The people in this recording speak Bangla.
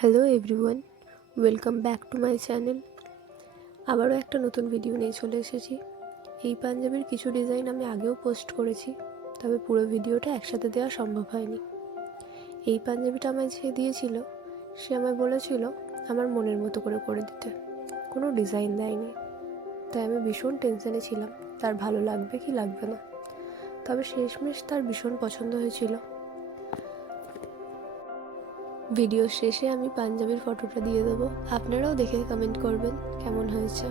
Hello everyone, welcome back to my channel. আবারও একটা নতুন ভিডিও নিয়ে চলে এসেছি। এই পাঞ্জাবির কিছু ডিজাইন আমি আগেও পোস্ট করেছি, তবে পুরো ভিডিওটা একসাথে দেওয়া সম্ভব হয়নি। এই পাঞ্জাবিটা আমায় যে দিয়েছিল সে আমায় বলেছিল আমার মনের মতো করে দিতে, কোনো ডিজাইন দেয়নি। তাই আমি ভীষণ টেনশনে ছিলাম তার ভালো লাগবে কি লাগবে না। তবে শেষমেশ তার ভীষণ পছন্দ হয়েছিল। ভিডিওর শেষে আমি পাঞ্জাবির ফটোটা দিয়ে দেবো, আপনারাও দেখে কমেন্ট করবেন কেমন হয়েছে।